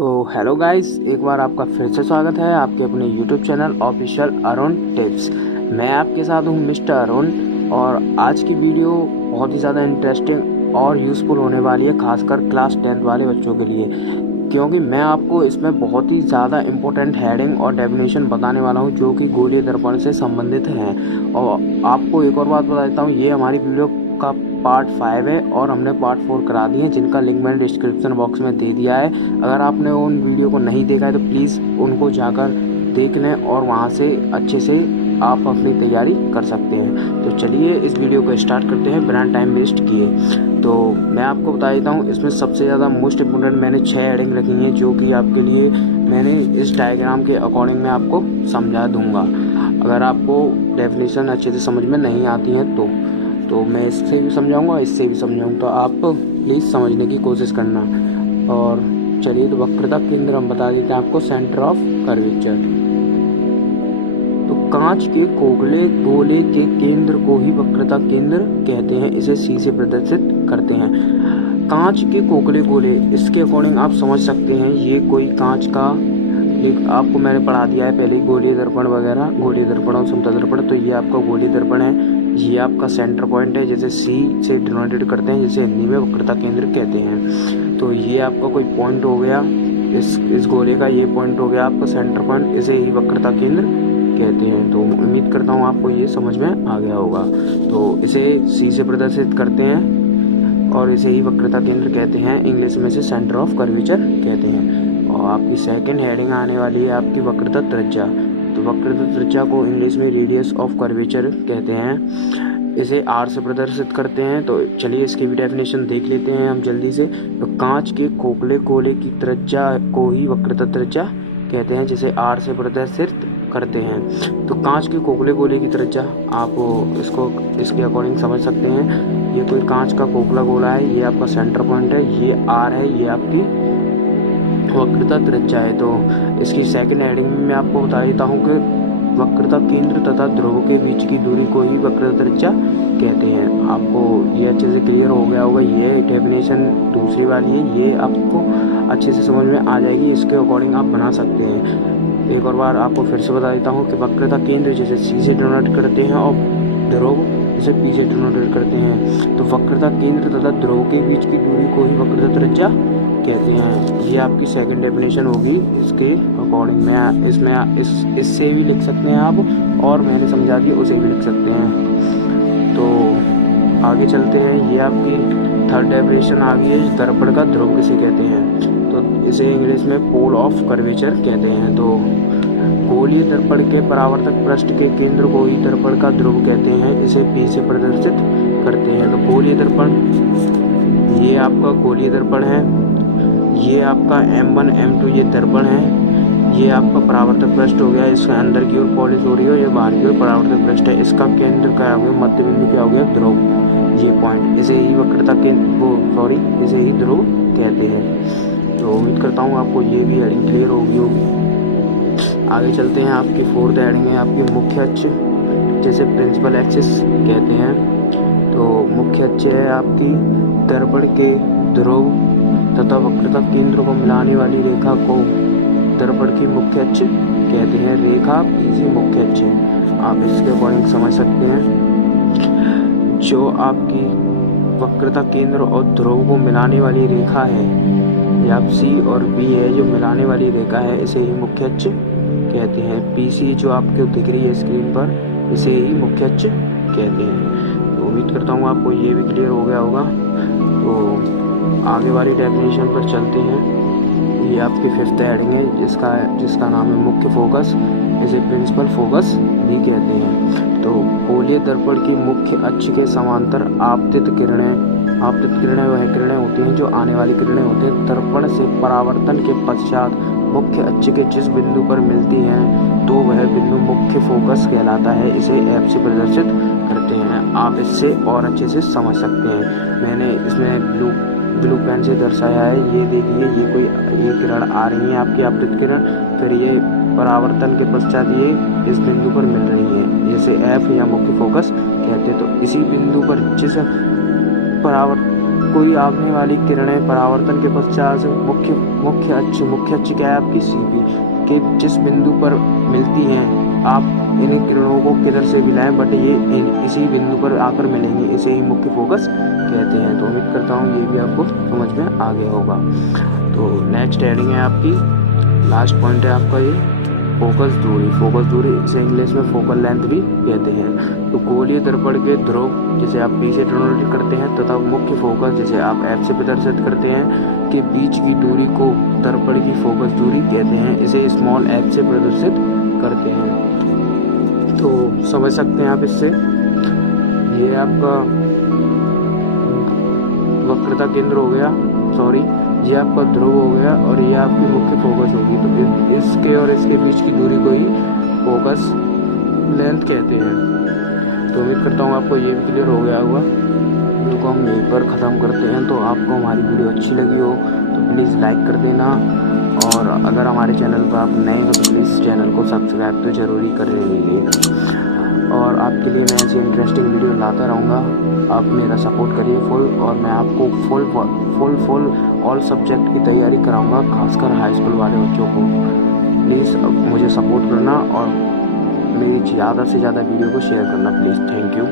तो hello guys, एक बार आपका फिर से स्वागत है आपके अपने YouTube channel official Arun tips. मैं आपके साथ हूँ मिस्टर अरुण और आज की वीडियो बहुत ही ज़्यादा इंटरेस्टिंग और यूज़फुल होने वाली है, खासकर क्लास 10th वाले बच्चों के लिए, क्योंकि मैं आपको इसमें बहुत ही ज़्यादा इम्पोर्टेंट हेडिंग और डेफिनेशन बताने वाला हूँ जो कि गोलीय दर्पण से संबंधित हैं। और आपको एक और बात बता देता हूँ, ये हमारी वीडियो का पार्ट 5 है और हमने पार्ट 4 करा दिए हैं, जिनका लिंक मैंने डिस्क्रिप्शन बॉक्स में दे दिया है। अगर आपने उन वीडियो को नहीं देखा है तो प्लीज़ उनको जाकर देख लें और वहाँ से अच्छे से आप अपनी तैयारी कर सकते हैं। तो चलिए इस वीडियो को स्टार्ट करते हैं बिना टाइम वेस्ट किए। तो मैं आपको बता देता हूँ, इसमें सबसे ज़्यादा मोस्ट इम्पोर्टेंट मैंने 6 हेडिंग रखी हैं जो कि आपके लिए मैंने इस डायग्राम के अकॉर्डिंग मैं आपको समझा दूँगा। अगर आपको डेफिनेशन अच्छे से समझ में नहीं आती हैं तो मैं इससे भी समझाऊंगा, इससे भी समझाऊंगा, तो आप प्लीज़ समझने की कोशिश करना। और चलिए, तो वक्रता केंद्र हम बता देते हैं आपको, सेंटर ऑफ कर्वेचर। तो कांच के खोखले गोले के केंद्र को ही वक्रता केंद्र कहते हैं, इसे सी से प्रदर्शित करते हैं। कांच के खोखले गोले, इसके अकॉर्डिंग आप समझ सकते हैं ये कोई कांच का, आपको मैंने पढ़ा दिया है पहले ही गोलीय दर्पण वगैरह, गोलीय दर्पण और समतल दर्पण। तो ये आपका गोलीय दर्पण है, ये आपका सेंटर पॉइंट है, जैसे सी से डिनोटेड करते हैं, जिसे हिंदी में वक्रता केंद्र कहते हैं। तो ये आपका कोई पॉइंट हो गया, इस गोले का ये पॉइंट हो गया आपका सेंटर पॉइंट, इसे ही वक्रता केंद्र कहते हैं। तो उम्मीद करता हूँ आपको ये समझ में आ गया होगा। तो इसे सी से प्रदर्शित करते हैं और इसे ही वक्रता केंद्र कहते हैं, इंग्लिश में से सेंटर ऑफ कर्वेचर कहते हैं। और आपकी सेकंड हेडिंग आने वाली है आपकी वक्रता त्रिज्या। तो वक्रता त्रिज्या को इंग्लिश में रेडियस ऑफ कर्वेचर कहते हैं, इसे आर से प्रदर्शित करते हैं। तो चलिए इसकी भी डेफिनेशन देख लेते हैं हम जल्दी से। तो कांच के खोखले गोले की त्रिज्या को ही वक्रता त्रिज्या कहते हैं, जिसे आर से प्रदर्शित करते हैं। तो कांच के खोखले गोले की त्रिज्या आप इसको इसके अकॉर्डिंग समझ सकते हैं, ये कोई कांच का खोखला गोला है, ये आपका सेंटर पॉइंट है, ये आर है, ये आपकी वक्रता त्रिज्या है। तो इसकी सेकंड हेडिंग में मैं आपको बता देता हूँ कि वक्रता केंद्र तथा ध्रुव के बीच की दूरी को ही वक्रता त्रिज्या कहते हैं। आपको ये अच्छे से क्लियर हो गया होगा। ये डेफिनेशन दूसरी वाली है, ये आपको अच्छे से समझ में आ जाएगी, इसके अकॉर्डिंग आप बना सकते हैं। एक और बार आपको फिर से बता देता हूँ कि वक्रता केंद्र जिसे सी से डिनोट करते हैं और ध्रुव जिसे पी से डिनोट करते हैं। तो वक्रता केंद्र तथा ध्रुव के बीच की दूरी को ही वक्रता त्रिज्या कहते हैं। ये आपकी सेकंड डेफिनेशन होगी इसके अकॉर्डिंग। मैं इसमें इससे भी लिख सकते हैं आप, और मैंने समझा दिया उसे भी लिख सकते हैं। तो आगे चलते हैं, ये आपकी थर्ड डेफिनेशन आ गई है, दर्पण का ध्रुव किसे कहते हैं। तो इसे इंग्लिश में पोल ऑफ कर्वेचर कहते हैं। तो गोलीय दर्पण के परावर्तक पृष्ठ के केंद्र को ही दर्पण का ध्रुव कहते हैं, इसे पी से प्रदर्शित करते हैं। तो गोलीय दर्पण, ये आपका गोलीय दर्पण है, ये आपका M1 M2 ये दर्पण है, ये आपका परावर्तक पृष्ठ हो गया, इसके अंदर की ओर पॉलिश हो रही है और ये बाहर की ओर परावर्तक पृष्ठ है। इसका केंद्र क्या हो गया, मध्य बिंदु क्या हो गया, ध्रुव, ये पॉइंट, इसे ही वक्रता केंद्र इसे ही ध्रुव कहते हैं। तो उम्मीद करता हूँ आपको ये भी हेडिंग क्लियर होगी। आगे चलते हैं, आपकी फोर्थ हेडिंग है आपकी मुख्य अक्ष, जैसे प्रिंसिपल एक्सिस कहते हैं। तो मुख्य अक्ष है आपकी दर्पण के ध्रुव तथा वक्रता केंद्र को मिलाने वाली रेखा को दर्पण की मुख्य अक्ष कहते हैं। रेखा पीसी मुख्य अक्ष, आप इसके अकॉर्डिंग समझ सकते हैं। जो आपकी वक्रता केंद्र और ध्रुव को मिलाने वाली रेखा है, या सी और बी है जो मिलाने वाली रेखा है, इसे ही मुख्य अक्ष कहते हैं। पीसी जो आपको दिख रही है स्क्रीन पर, इसे ही मुख्य अक्ष कहते हैं। तो उम्मीद करता हूँ आपको ये भी क्लियर हो गया होगा। तो आगे वाली डेफिनेशन पर चलते हैं। ये आपकी फिफ्थ हेडिंग है, जिसका नाम है मुख्य फोकस, इसे प्रिंसिपल फोकस भी कहते हैं। तो गोलीय दर्पण की मुख्य अक्ष के समांतर आपतित किरणें वह किरणें होती हैं जो आने वाली किरणें होती हैं, दर्पण से परावर्तन के पश्चात मुख्य अक्ष के जिस बिंदु पर मिलती हैं तो वह बिंदु मुख्य फोकस कहलाता है, इसे एफ से प्रदर्शित करते हैं। आप इससे और अच्छे से समझ सकते हैं, मैंने इसमें ब्लू पेन से दर्शाया है। ये देखिए, ये किरण आ रही है आपकी आपतित किरण, फिर ये परावर्तन के पश्चात ये इस बिंदु पर मिल रही है, जिसे एफ या मुख्य फोकस कहते हैं। तो इसी बिंदु पर जिस कोई आगने वाली किरणें परावर्तन के पश्चात मुख्य अक्ष क्या है आपकी सीपी के जिस बिंदु पर मिलती हैं, आप इन किरणों को किधर से भी लाएं बट ये इसी बिंदु पर आकर मिलेंगे, इसे ही मुख्य फोकस कहते हैं। तो उम्मीद करता हूँ ये भी आपको समझ में आ गया होगा। तो नेक्स्ट हेडिंग है आपकी, लास्ट पॉइंट है आपका ये फोकस दूरी, इसे इंग्लिश में फोकल लेंथ भी कहते हैं। तो गोलीय दर्पण के ध्रुव जिसे आप पी से डिनोट करते हैं तथा मुख्य फोकस जिसे आप एफ से प्रदर्शित करते हैं के बीच की दूरी को दर्पण की फोकस दूरी कहते हैं, इसे स्मॉल एफ से प्रदर्शित करते हैं। तो समझ सकते हैं आप इससे, ये आपका वक्रता केंद्र हो गया, ये आपका ध्रुव हो गया और ये आपकी मुख्य फोकस होगी। तो इसके और इसके बीच की दूरी को ही फोकस लेंथ कहते हैं। तो उम्मीद करता हूँ आपको ये भी क्लियर हो गया होगा। वीडियो को हम यहीं पर ख़त्म करते हैं। तो आपको हमारी वीडियो अच्छी लगी हो तो प्लीज़ लाइक कर देना, और अगर हमारे चैनल पर आप नए हो तो प्लीज़ चैनल को सब्सक्राइब तो ज़रूरी कर लीजिएगा। और आपके लिए मैं ऐसी इंटरेस्टिंग वीडियो लाता रहूँगा, आप मेरा सपोर्ट करिए फुल, और मैं आपको फुल ऑल सब्जेक्ट की तैयारी कराऊंगा, खासकर हाई स्कूल वाले बच्चों को। प्लीज़ मुझे सपोर्ट करना और मेरी ज़्यादा से ज़्यादा वीडियो को शेयर करना प्लीज़। Thank you.